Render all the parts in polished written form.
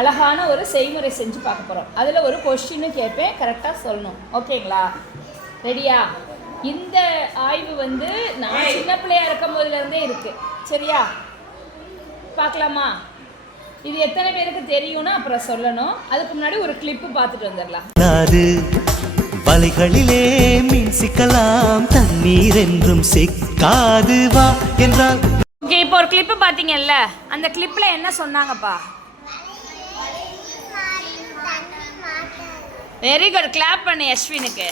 அழகான ஒரு செய்முறை செஞ்சு பார்க்க போகிறோம். அதில் ஒரு கொஸ்டின்னு கேட்பேன், கரெக்டாக சொல்லணும். ஓகேங்களா? ரெடியா? இந்த ஆய்வு வந்து நான் சின்ன பிள்ளையாக இருக்கும் போதுலேருந்தே இருக்குது. சரியா? பார்க்கலாமா? இது எத்தனை பேருக்கு தெரியும்னு அப்புறம் சொல்லணும். அதுக்கு முன்னாடி ஒரு கிளிப்பு பார்த்துட்டு வந்துடலாம். வலைகளிலே மீன் சிக்கலாம், தண்ணீர் என்றும் சிக்காது வா என்றால். ஓகே, இப்போ ஒரு கிளிப்பு பார்த்தீங்கல்ல, அந்த கிளிப்பில் என்ன சொன்னாங்கப்பா? வெரி குட், கிளாப் பண்ணு யஸ்வினுக்கு.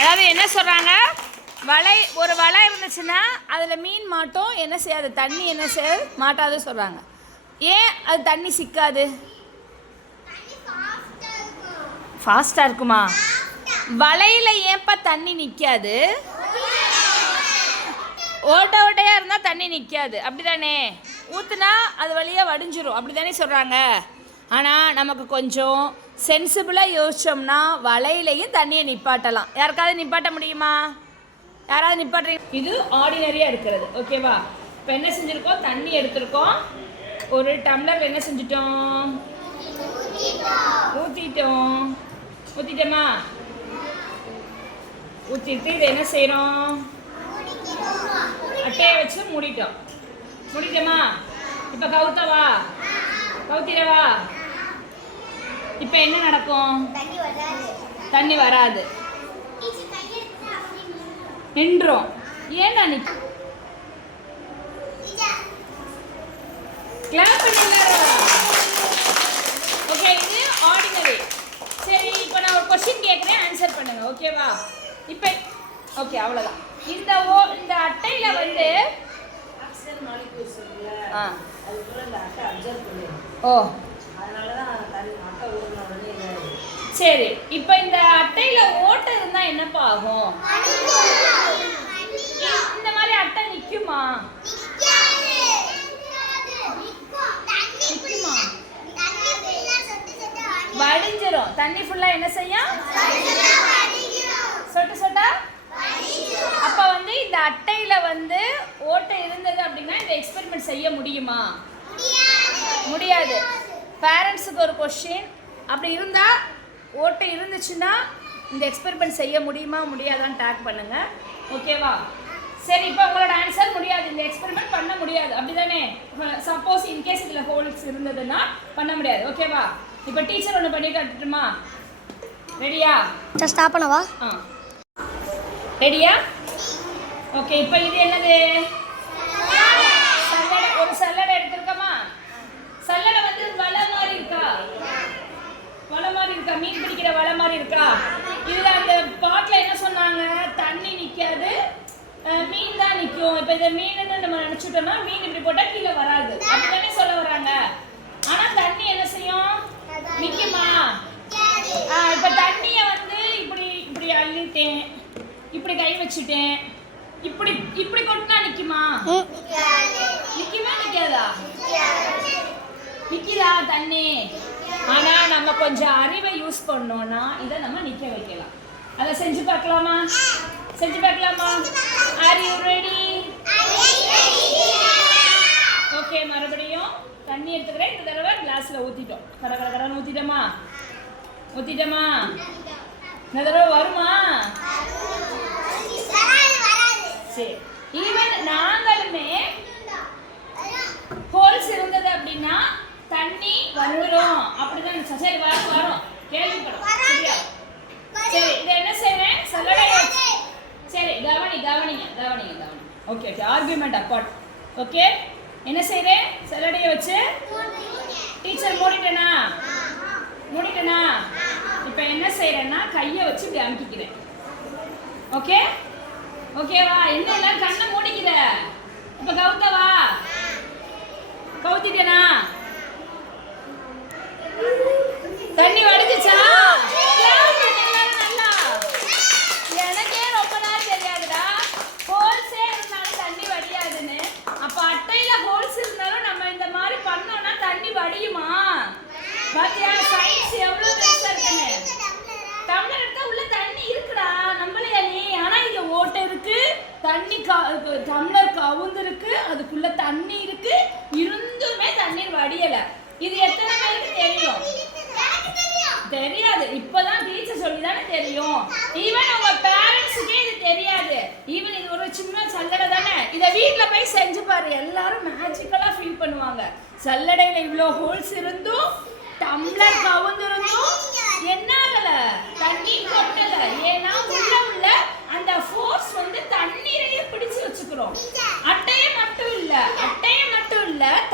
அதாவது என்ன சொல்கிறாங்க, ஒரு வலை இருந்துச்சுன்னா அதில் மீன் மாட்டோம், என்ன செய்யாது, தண்ணி என்ன செய்யாது, மாட்டாது சொல்கிறாங்க. ஏன் அது தண்ணி சிக்காது? ஃபாஸ்ட்டாக இருக்குமா? வலையில் ஏன்ப்பா தண்ணி நிற்காது? ஓட்டையாக இருந்தால் தண்ணி நிற்காது, அப்படி தானே? ஊற்றுனா அது வழியாக வடிஞ்சிரும், அப்படி தானே சொல்கிறாங்க. ஆனால் நமக்கு கொஞ்சம் சென்சிபிளாக யோசித்தோம்னா வலையிலையும் தண்ணியை நிப்பாட்டலாம். யாருக்காவது நிப்பாட்ட முடியுமா? யாராவது நிப்பாட்டுறீங்க? இது ஆர்டினரியாக இருக்கிறது. ஓகேவா? இப்போ என்ன செஞ்சுருக்கோம்? தண்ணி எடுத்துருக்கோம். ஒரு டம்ளர் என்ன செஞ்சிட்டோம்? ஊற்றிட்டோமா? ஊற்றிட்டு இதை என்ன செய்கிறோம்? அட்டையை வச்சு மூடிட்டோமா? இப்போ கவுத்திடவா? இப்போ என்ன நடக்கும்? தண்ணி வராது, நின்றோம். ஏன்னா கிளாஸ் பண்ணுங்க. ஓகே, இது ஆர்டினரி. சரி, இப்போ நான் ஒரு கொஸ்டின் கேட்குறேன், ஆன்சர் பண்ணுங்க. ஓகேவா? இப்போ ஓகே, அவ்வளோதான். இந்த அட்டையில் வந்து சரி, இப்போ இந்த அட்டையில ஓட்டை இருந்தா என்னப்பா ஆகும்? இந்த மாதிரி அட்டை நிக்குமா? வடிஞ்சிரும். தண்ணி ஃபுல்லா என்ன செய்யும்? சொட்டா. அப்ப வந்து இந்த அட்டையில வந்து ஓட்டை இருந்தது அப்படின்னா இந்த எக்ஸ்பெரிமெண்ட் செய்ய முடியுமா? முடியாது. பேரண்ட்ஸுக்கு ஒரு கொஸ்டின், அப்படி இருந்தால் ஓட்டை இருந்துச்சுன்னா இந்த எக்ஸ்பெரிமெண்ட் செய்ய முடியுமா முடியாதான்னு டேக் பண்ணுங்க. ஓகேவா? சரி, இப்போ உங்களோட ஆன்சர் முடியாது, இந்த எக்ஸ்பெரிமெண்ட் பண்ண முடியாது, அப்படி தானே? சப்போஸ் இன்கேஸ் இதில் ஹோல்ஸ் இருந்ததுன்னா பண்ண முடியாது. ஓகேவா? இப்போ டீச்சர் ஒன்று பண்ணி காட்டுட்டுமா? ரெடியா? ஸ்டாப் பண்ணவா? ரெடியா? ஓகே, இப்போ இது என்னது? ஒரு சல்லடை எடுத்துருக்கோமா? சல்லடை வந்து வலை மாதிரி இருக்கா? மீன் பிடிக்கிற வலை மாதிரி இருக்கா? இதுல அந்த பாட்டில் என்ன சொன்னாங்க? தண்ணி நிற்காது, மீன் தான் நிற்கும். இப்போ இதை மீன் நம்ம நினச்சிட்டோம்னா மீன் இப்படி போட்டால் கீழே வராது, அப்படித்தானே சொல்ல வராங்க. ஆனால் தண்ணி என்ன செய்யும்? நிற்குமா? இப்போ தண்ணியை வந்து இப்படி அள்ளிட்டேன், இப்படி கை வச்சுட்டேன், இப்படி கொட்டினா நிற்குமா? நிற்காதா? நிற்கிதா தண்ணி? ஆனால் நம்ம கொஞ்சம் அறிவை யூஸ் பண்ணோன்னா இதை நம்ம நிற்க வைக்கலாம். அதை செஞ்சு பார்க்கலாமா? Are you ready? ஓகே, மறுபடியும் தண்ணி எடுத்துக்கிறேன். இந்த தடவை கிளாஸில் ஊற்றிட்டோம். கரன்னு ஊற்றிட்டோமா? இந்த தடவை வருமா? சரி, ஈவன் நாங்களுமே ஹோல்ஸ் இருந்தது அப்படின்னா தண்ணி வந்துடும், அப்படிதான். சரி, வரும் கேள்விப்படும். சரியா? சரி, இதை என்ன செய்வேன்? சல்லடை. சரி, கவனிங்க. Okay, argument apart. ஓகே, என்ன செய்றேன்? சல்லடையை வச்சு டீச்சர் மூடிட்டேனா? இப்போ என்ன செய்யறேன்னா கையை வச்சு இப்படி அமுக்கிக்கிறேன். ஓகேவா? என்ன எல்லாம் கண்ணை மூடிக்கிற? இப்போ கவுத்திட்டேனா? தண்ணி வடிஞ்சிச்சா? நல்லா. எனக்கே ரொம்ப நாள் தெரியாதுடா ஹோல்ஸே இருந்தாலும் தண்ணி வடியாதுன்னு. அப்ப அட்டையில ஹோல்ஸ் இருந்தாலும் நம்ம இந்த மாதிரி பண்ணோம்னா தண்ணி வடியுமா? பாத்தியா சயின்ஸ் எவ்வளவு பெருசா இருக்குன்னு. டம்ளர் எடுத்தா உள்ள தண்ணி இருக்குடா, நம்மளையா நீ? ஆனா இங்க ஓட்டை இருக்கு, தண்ணி டம்ளர் கவுந்து இருக்கு, அதுக்குள்ள தண்ணி இருக்கு, இருந்துமே தண்ணீர் வடியல. இது எத்தனை பேருக்கு தெரியும்? தெரியாது. இப்பதான் டீச்சர் சொல்லி தானே தெரியும். ஈவன் உங்க பேரண்ட்ஸுக்கே இது தெரியாது. ஈவன் இது ஒரு சின்ன சல்லடை தானே. இதை வீட்டுல போய் செஞ்சு பாரு, எல்லாரும் மேஜிக்கலா ஃபீல் பண்ணுவாங்க. சல்லடையில இவ்வளோ ஹோல்ஸ் இருந்தும் டம்ளர் கவுந்திருந்தும் என்ன ஆகல, தண்ணி கொட்டல. ஏன்னா உள்ள அந்த ஃபோர்ஸ் வந்து தண்ணீரையே பிடிச்சு வச்சுக்கிறோம். அட்டையை மட்டும் இல்ல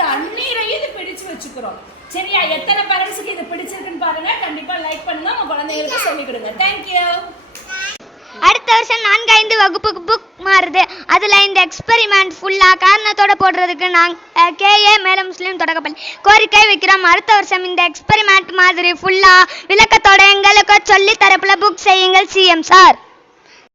தண்ணீரையும் இது பிடிச்சு வச்சுக்கிறோம். சரியா? எத்தனை பேரண்ட்ஸுக்கு இது பிடிச்சிருக்குன்னு பாருங்க. கண்டிப்பா லைக் பண்ணுங்க, உங்க குழந்தைகளுக்கு சொல்லிக் கொடுங்க. தேங்க்யூ. அடுத்த வருஷம் 4-5 வகுப்புக்கு புக் மாறுது. அதில் இந்த எக்ஸ்பெரிமெண்ட் ஃபுல்லாக காரணத்தோட போடுறதுக்கு நாங்கள் KA மேல முஸ்லீம் தொடக்கப்பள்ளி கோரிக்கை வைக்கிறோம். அடுத்த வருஷம் இந்த எக்ஸ்பெரிமெண்ட் மாதிரி ஃபுல்லாக விளக்கத்தோட எங்களுக்கு சொல்லி தரப்புல புக் செய்யுங்கள் CM சார்.